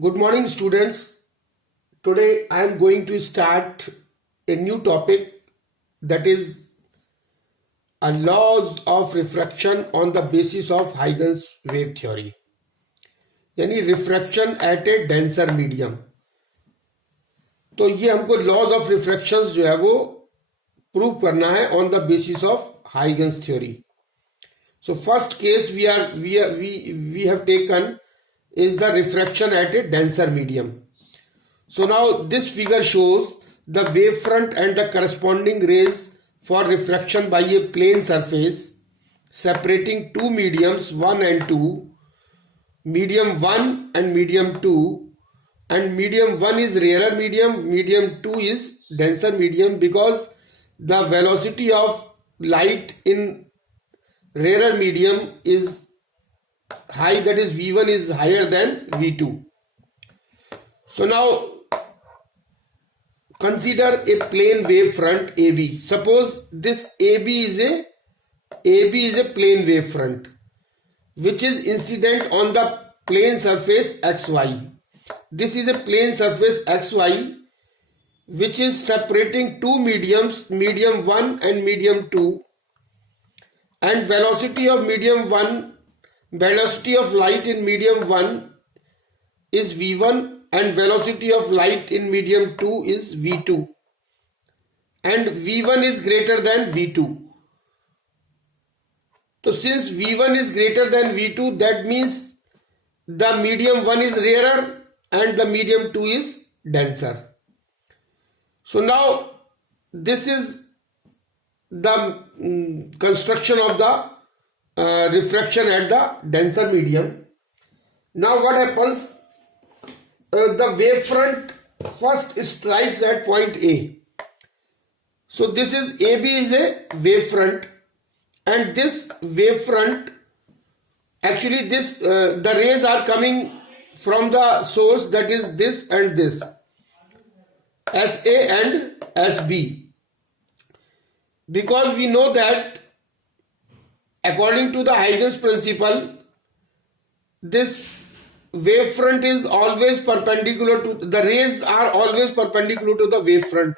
Good morning, students. Today I am going to start a new topic, that is a laws of refraction on the basis of Huygens wave theory. यानी refraction at A denser medium. तो ये हमको laws of refraction जो है वो prove करना है on the basis of Huygens theory. So first case we have taken is the refraction at a denser medium. So now this figure shows the wavefront and the corresponding rays for refraction by a plane surface separating two mediums 1 and 2, medium 1 and medium 2, and medium 1 is rarer medium 2 is denser medium, because the velocity of light in rarer medium is high, that is V1 is higher than V2. So now consider a plane wave front AB. Suppose this AB is a plane wave front which is incident on the plane surface XY. This is a plane surface XY which is separating two mediums, medium 1 and medium 2, and velocity of light in medium 1 is V1 and velocity of light in medium 2 is V2, and V1 is greater than V2. So since V1 is greater than V2, that means the medium 1 is rarer and the medium 2 is denser. So now this is the construction of the refraction at the denser medium. Now what happens? The wavefront first strikes at point A. So this is AB is a wavefront, and this wavefront, actually this the rays are coming from the source, that is this and this, SA and SB. Because we know that according to the Huygens principle, this wavefront is always perpendicular to the rays are always perpendicular to the wavefront.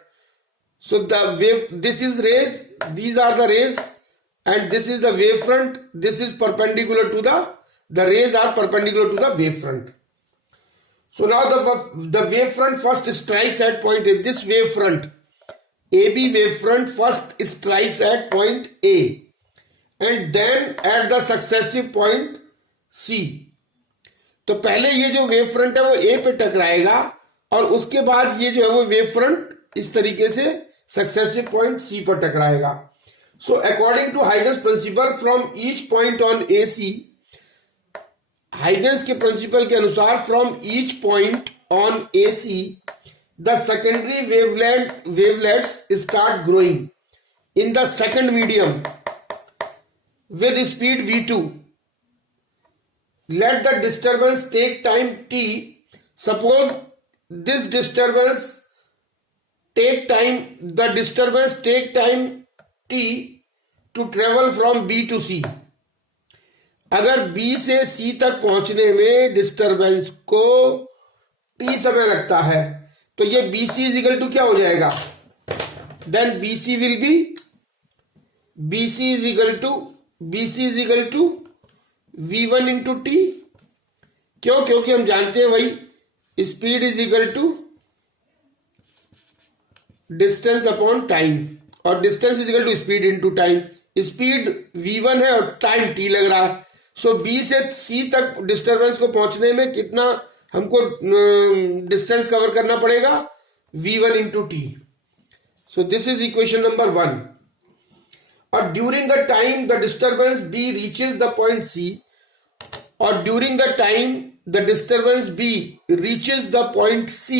So this is rays, these are the rays, and this is the wavefront. This is perpendicular to the rays are perpendicular to the wavefront. So now the wavefront first strikes at point A. This wavefront, AB wavefront, first strikes at point A and then at the successive point C. तो पहले ये जो wave front है वो A पे टकराएगा और उसके बाद ये जो है वो वेव फ्रंट इस तरीके से सक्सेसिव पॉइंट C पर टकराएगा. So according to Huygens principle, from each point on AC, Huygens के प्रिंसिपल के अनुसार from each point on AC the secondary wavelets start growing in the second medium with speed V2. Let the disturbance take time t. Suppose this disturbance take time t to travel from B to C. अगर B से C तक पहुंचने में disturbance को t समय लगता है, तो ये BC इज इक्वल टू क्या हो जाएगा? Then BC will be BC is equal to V1 into T. क्यों? क्योंकि हम जानते हैं भाई speed is equal to distance upon time, और distance is equal to speed into time. Speed V1 है और टाइम t लग रहा है. सो B से C तक डिस्टरबेंस को पहुंचने में कितना हमको डिस्टेंस कवर करना पड़ेगा? V1 into T. So this is equation number 1. और during the time the disturbance B reaches the point C, और during the time the disturbance B reaches the point C,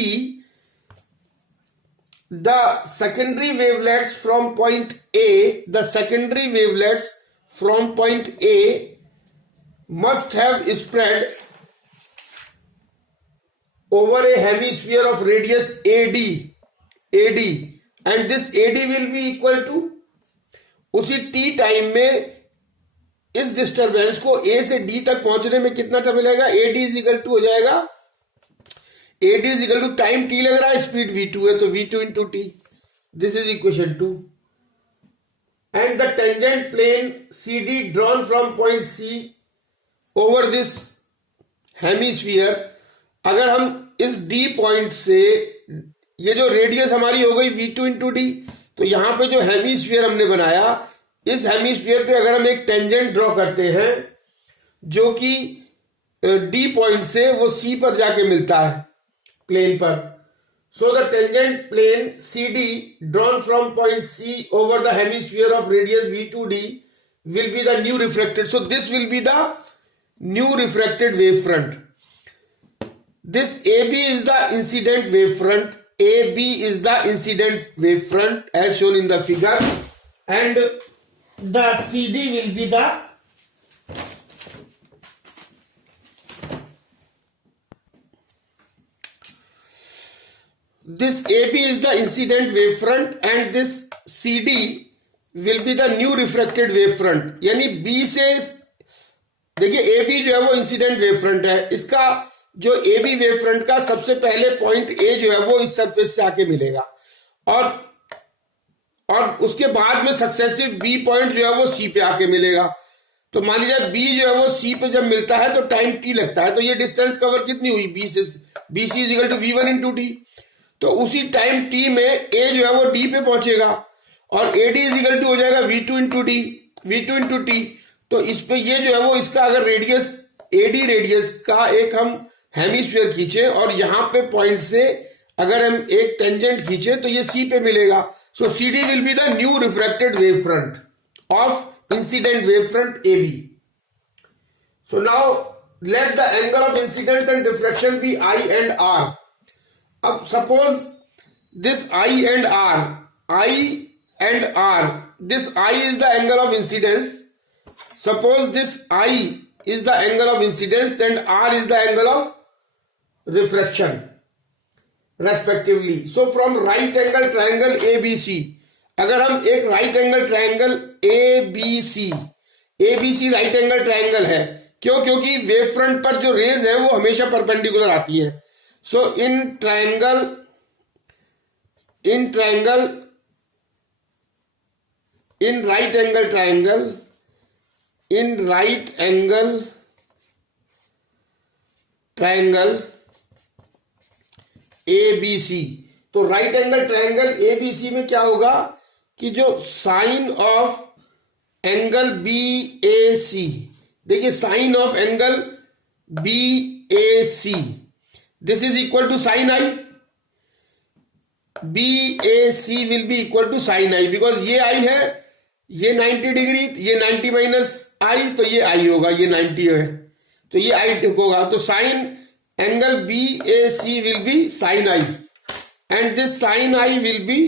the secondary wavelets from point A must have spread over a hemisphere of radius AD, and this AD will be equal to, उसी t time में इस disturbance को A से D तक पहुंचने में कितना time मिलेगा? AD इज इक्वल टू हो जाएगा A D is equal to time T लग रहा है, स्पीड v2 है, तो v2 into T, this is equation 2। And the tangent plane C D drawn from point C over this hemisphere, अगर हम इस डी पॉइंट से, ये जो रेडियस हमारी हो गई v2 इंटू डी, तो यहां पे जो हेमिस्फीयर हमने बनाया, इस हेमिस्फीयर पे अगर हम एक टेंजेंट ड्रॉ करते हैं जो कि डी पॉइंट से वो सी पर जाके मिलता है प्लेन पर, so the tangent plane C D drawn from point C over the hemisphere of radius v2d will be the new refracted, so this will be the new refracted wave front. This AB is the incident wave front, AB is the incident wave front as shown in the figure, and the CD will be the this AB is the incident wave front and this CD will be the new refracted wave front. यानी B से देखिए AB जो है वो incident wave front है, इसका जो AB wave front का सबसे पहले पॉइंट A जो है वो इस सरफेस से आके मिलेगा, और उसके बाद में सक्सेसिव B पॉइंट जो है वो C पे आके मिलेगा। तो मान लीजिए B जो है वो C पे जब मिलता है तो टाइम T लगता है, तो ये डिस्टेंस कवर कितनी हुई B से, BC is equal to V1 into टी, तो उसी टाइम T में A जो है वो D पे पहुंचेगा और AD इज इक्वल टू हो जाएगा V2 into D, V2 into टी। तो इस पे ये जो है वो इसका अगर रेडियस AD रेडियस का एक हम हेमिस्फीयर खींचे और यहां पे पॉइंट से अगर हम एक टेंजेंट खींचे तो ये C पे मिलेगा, so CD will be the new refracted wave front of incident wave front AB। So now let the angle of incidence and refraction be I and R। अब suppose this I and R, this I is the angle of incidence. Suppose this I is the angle of incidence and R is the angle of refraction respectively. So from right angle triangle ABC, अगर हम एक right angle triangle ABC right angle triangle है, क्यों? क्योंकि wave front पर जो raise है वो हमेशा परपेंडिकुलर आती है। So in right angle triangle ABC, तो राइट एंगल ट्रायंगल ABC में क्या होगा कि जो साइन ऑफ एंगल BAC, देखिए sine of angle BAC, this is equal to sine I, BAC will be equal to sine I, because ये I है, ये 90 डिग्री, ये 90 माइनस I, तो ये I होगा, ये 90 है तो ये I होगा, तो sine angle BAC will be sine I and this sine I will be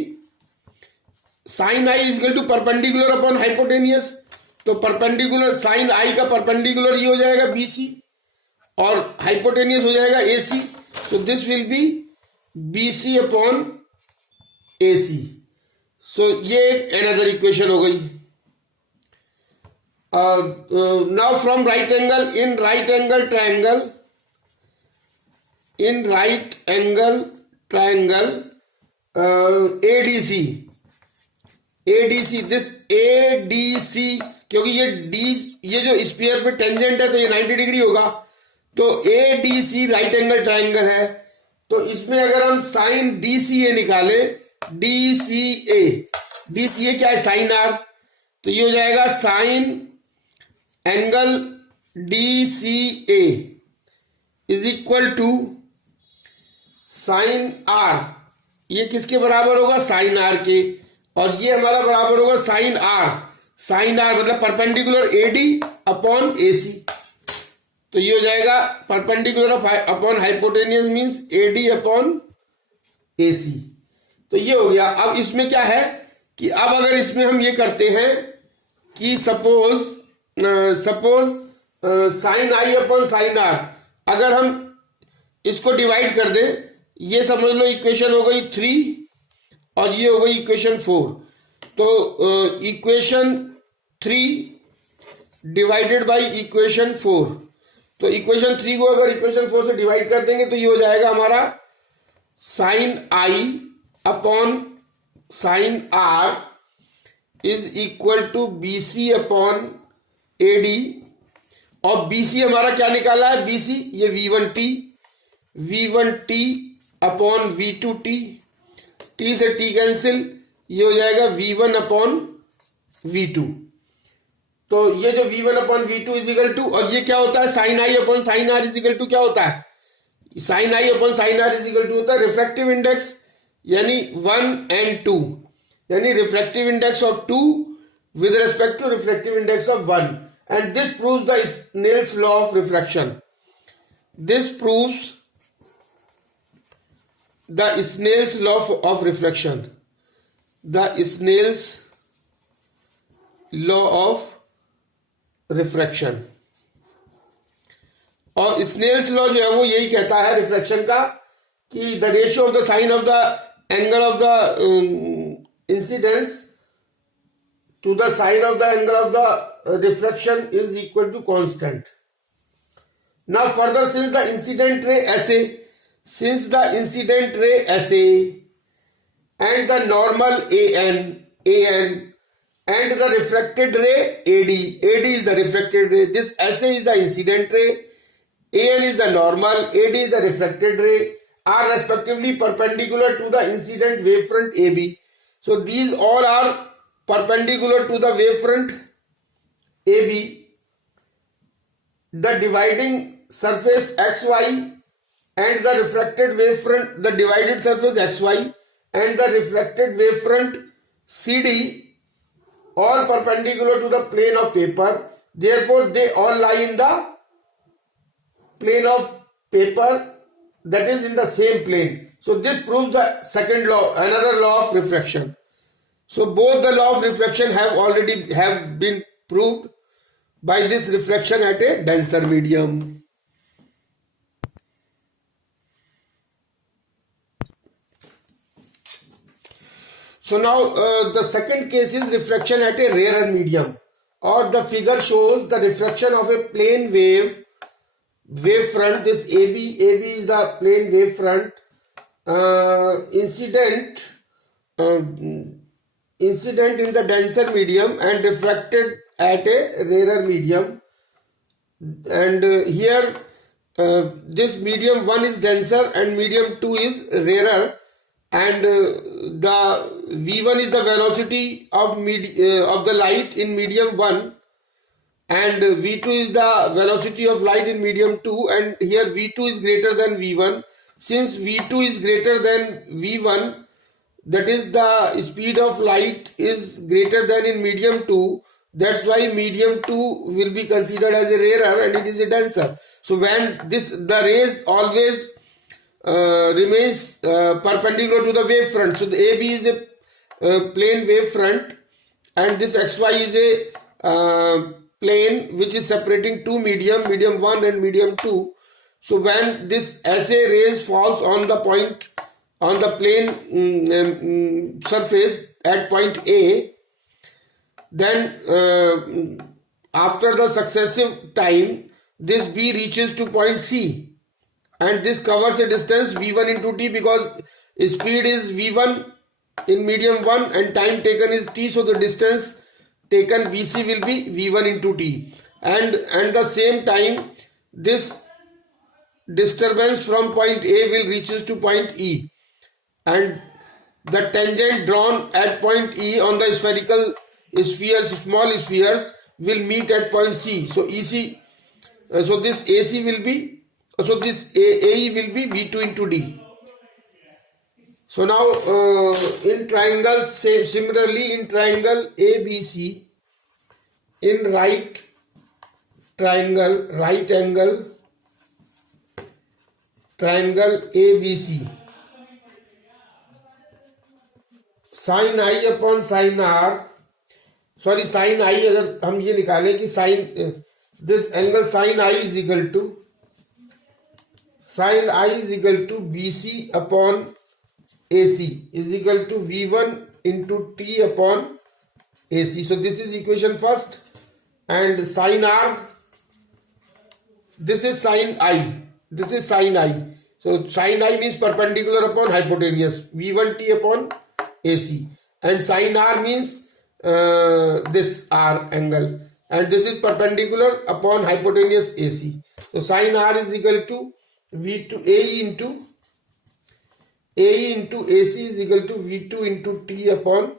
sine I is equal to perpendicular upon hypotenuse, तो परपेंडिकुलर साइन I का परपेंडिकुलर ये हो जाएगा BC और हाइपोटेनियस हो जाएगा AC, so this will be BC upon AC। सो ये एक अनदर इक्वेशन हो गई। Now from right angle in right angle triangle ADC this ADC, क्योंकि ये जो स्फीयर पे टेंजेंट है तो ये 90 डिग्री होगा, तो ADC राइट एंगल ट्रायंगल है, तो इसमें अगर हम साइन DCA निकाले, DCA क्या है? साइन R, तो ये हो जाएगा sine angle DCA is equal to sine R, ये किसके बराबर होगा? साइन R के, और ये हमारा बराबर होगा साइन R मतलब परपेंडिकुलर AD अपॉन AC, तो ये हो जाएगा perpendicular upon hypotenuse means AD upon AC, तो ये हो गया। अब इसमें क्या है कि अब अगर इसमें हम ये करते हैं कि suppose sine I upon sine R, अगर हम इसको डिवाइड कर दें, ये समझ लो इक्वेशन हो गई 3 और ये हो गई इक्वेशन 4, तो इक्वेशन 3 डिवाइडेड बाय इक्वेशन 4, तो इक्वेशन 3 को अगर इक्वेशन 4 से डिवाइड कर देंगे तो ये हो जाएगा हमारा sine I upon sine R is equal to BC upon AD, और बीसी हमारा क्या निकाला है, बीसी ये V1t अपॉन V2t, टी से टी कैंसिल, ये हो जाएगा V1 अपॉन V2। तो ये जो V1 upon V2 is equal to, और ये क्या होता है sine I upon sine R is equal to क्या होता है, sine I upon sine R is equal to होता है रिफ्रैक्टिव इंडेक्स, यानी 1 and 2, यानी refractive index of 2 with respect to refractive index of 1, and this proves the Snell's law of refraction. This proves the Snell's law of refraction. The Snell's law of refraction. और Snell's law जो है वो यही कहता है refraction का कि the ratio of the sine of the angle of the incidence to the sine of the angle of the refraction is equal to constant. Now further, since the incident ray SA and the normal AN and the refracted ray AD is the refracted ray, this SA is the incident ray, AN is the normal, AD is the refracted ray, are respectively perpendicular to the incident wavefront AB. So these all are perpendicular to the wavefront AB. The dividing surface XY and the refracted wavefront, the divided surface XY and the refracted wavefront CD all perpendicular to the plane of paper. Therefore, they all lie in the plane of paper, that is in the same plane. So this proves the second law, another law of refraction. So both the law of refraction have been proved by this refraction at a denser medium. So now the second case is refraction at a rarer medium, or the figure shows the refraction of a plane wavefront. This AB is the plane wavefront, incident in the denser medium and refracted at a rarer medium. And here this medium 1 is denser and medium 2 is rarer, and the V1 is the velocity of the light in medium 1, and V2 is the velocity of light in medium 2, and here V2 is greater than V1. Since V2 is greater than V1, that is the speed of light is greater than in medium 2, that's why medium 2 will be considered as a rarer and it is a denser. So when the rays always remains perpendicular to the wavefront, so the AB is a plane wavefront and this XY is a plane which is separating two medium 1 and medium 2. So when this SA rays falls on the point, on the plane surface at point A, then after the successive time this B reaches to point C, and this covers a distance V1 into T, because speed is V1 in medium 1 and time taken is T, so the distance taken BC will be V1 into T, and the same time this disturbance from point A will reaches to point E, and the tangent drawn at point E on the spherical spheres, small spheres, will meet at point C. So EC, so this AC will be, so this AE will be V2 into D. So now in triangle, similarly in triangle ABC, in right angle triangle ABC, sin I upon sin R, sorry sine I अगर हम ये निकालें कि sine this angle sine I is equal to BC upon AC is equal to V1 into T upon AC. So this is equation first, and sin R this is sine I. This is sine I. So sine I means perpendicular upon hypotenuse, V1t upon AC. And sine R means this R angle. And this is perpendicular upon hypotenuse AC. So sine R is equal to V2 AE into AC is equal to V2 into T upon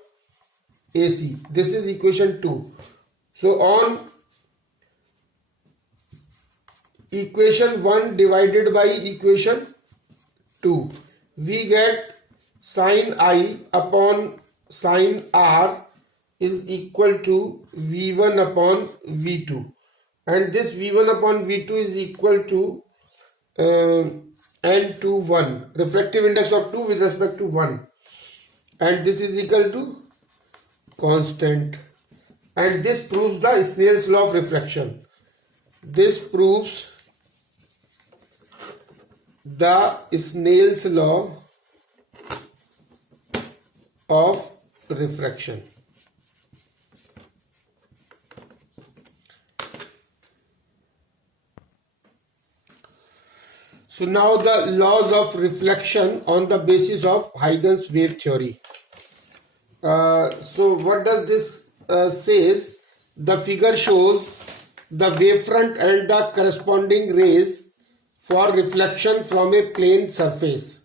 AC. This is equation 2. So on equation 1 divided by equation 2, we get sine I upon sine R is equal to V1 upon V2. And this V1 upon V2 is equal to n to 1. Refractive index of 2 with respect to 1. And this is equal to constant. And this proves the Snell's law of refraction. This proves the Snell's law of refraction. So now the laws of reflection on the basis of Huygens wave theory. So what does this says? The figure shows the wavefront and the corresponding rays for reflection from a plane surface.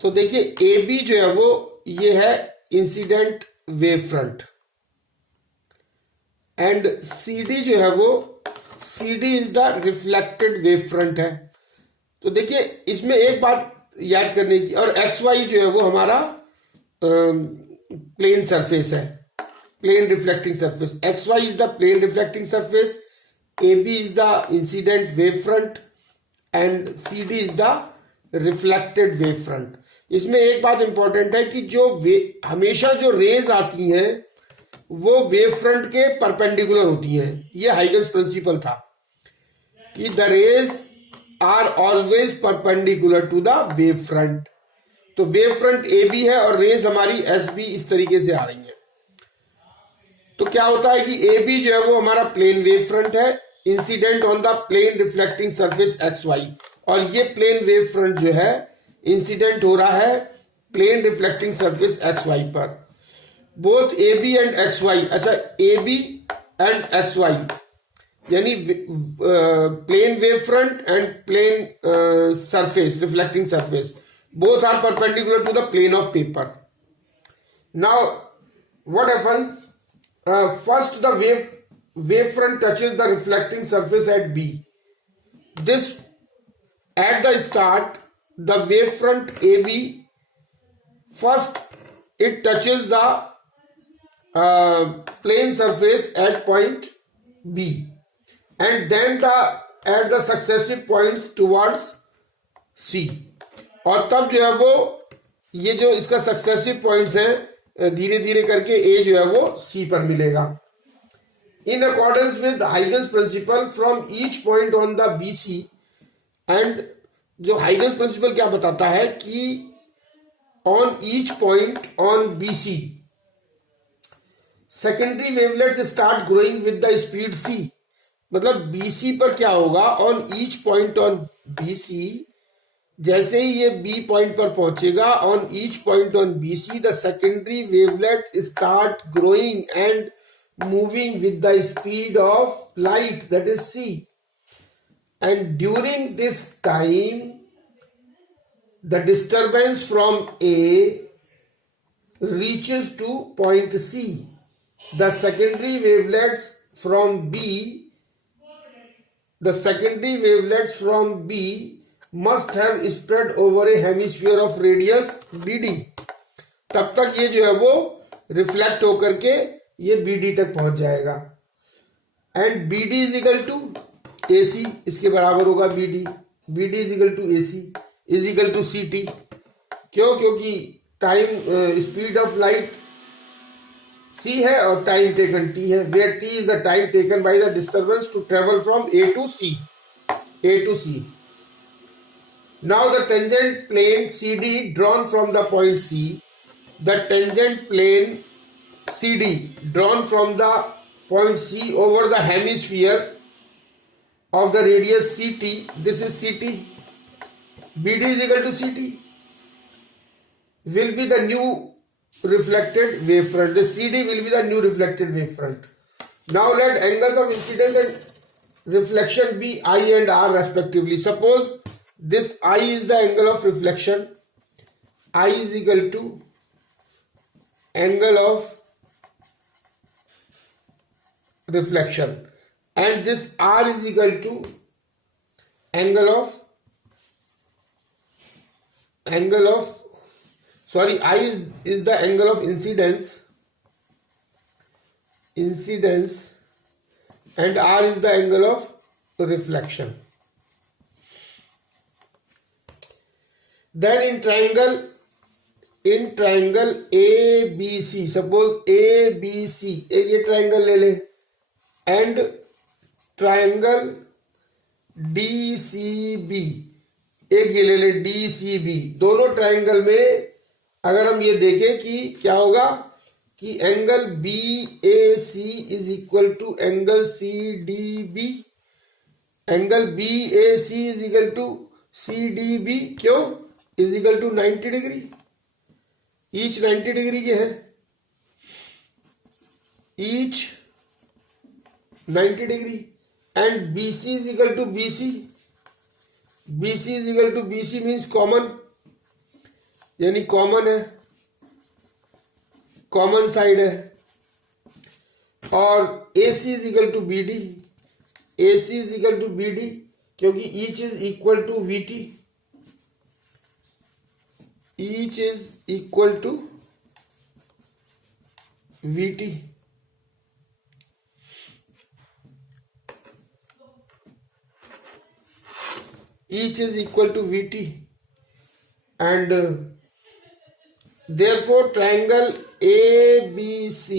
तो देखिए AB जो है वो ये है incident wave front and CD जो है वो CD is the reflected wave front है. तो देखिए इसमें एक बात याद करने की, और XY जो है वो हमारा प्लेन सरफेस है, plane reflecting surface. XY is the plane reflecting surface, AB is the incident wave front and CD is the reflected wave front. इसमें एक बात इंपॉर्टेंट है कि जो हमेशा जो रेज आती हैं वो वेव फ्रंट के परपेंडिकुलर होती हैं. ये हाइगन्स प्रिंसिपल था कि the rays are always perpendicular to the wave front. तो वेव फ्रंट ए बी है और रेज हमारी एस बी इस तरीके से आ रही है. तो क्या होता है कि ए बी जो है वो हमारा प्लेन वेव फ्रंट है, incident on the plane reflecting surface X Y, और ये प्लेन वेव फ्रंट जो है इंसिडेंट हो रहा है plane reflecting surface X Y पर. Both A B and X Y, अच्छा A B and X Y यानी plane wave front and plane surface reflecting surface, both are perpendicular to the plane of paper. Now what happens? First the wave front touches the reflecting surface at B. This at the start the wave front AB, first it touches the plane surface at point B, and then at the successive points towards C. और तब जो है वो ये जो इसका successive points हैं धीरे धीरे करके ए जो है वो सी पर मिलेगा. In accordance with Huygens principle from each point on the BC. And जो हाइगन्स प्रिंसिपल क्या बताता है कि on each point on BC secondary wavelets start growing with the speed C. मतलब बीसी पर क्या होगा, on each point on BC जैसे ही ये बी पॉइंट पर पहुंचेगा, on each point on BC the secondary wavelet start growing and moving with the speed of light, that is C. And during this time the disturbance from A reaches to point C. The secondary wavelets from B must have spread over a hemisphere of radius BD. तब तक ये जो है वो reflect होकर के ये BD तक पहुंच जाएगा. And BD is equal to AC, इसके बराबर होगा BD. BD is equal to AC is equal to CT. क्यों? क्योंकि time speed of light C है और टाइम टेकन T है, where T is the time taken by the disturbance to travel from A to C. Now the tangent plane CD drawn from the point C, the tangent plane CD drawn from the point C over the hemisphere of the radius CT, this is CT, BD is equal to CT, will be the new reflected wavefront. The CD will be the new reflected wavefront. Now let angles of incidence and reflection be I and R respectively. Suppose this I is the angle of reflection. I is equal to angle of reflection, and this R is equal to angle of I is the angle of incidence, and R is the angle of reflection. Then in triangle ABC, suppose ABC, ये triangle ले ले, and triangle DCB, एक ये ले ले DCB, दोनों triangle में अगर हम ये देखें कि क्या होगा कि angle BAC is equal to angle CDB, angle BAC is equal to CDB, क्यों, is equal to 90 degree, each 90 degree के हैं, each 90 degree, and BC is equal to BC, BC is equal to BC means common, यानी common है, common side है, और AC is equal to BD, AC is equal to BD क्योंकि each is equal to VT, each is equal to VT. Each is equal to VT, and therefore triangle ABC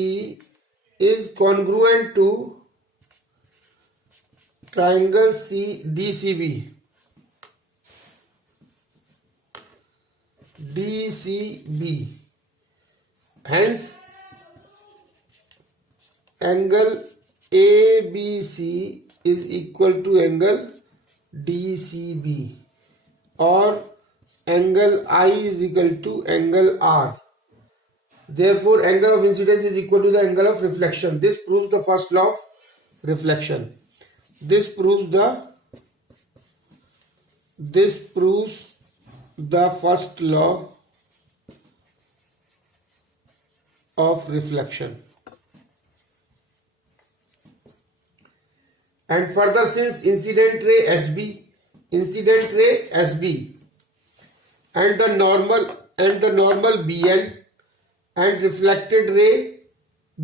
is congruent to triangle DCB. Hence angle ABC is equal to angle DCB, or angle I is equal to angle R. Therefore angle of incidence is equal to the angle of reflection. This proves the first law of reflection. This proves the first law of reflection. And further, since incident ray SB and the normal BN and reflected ray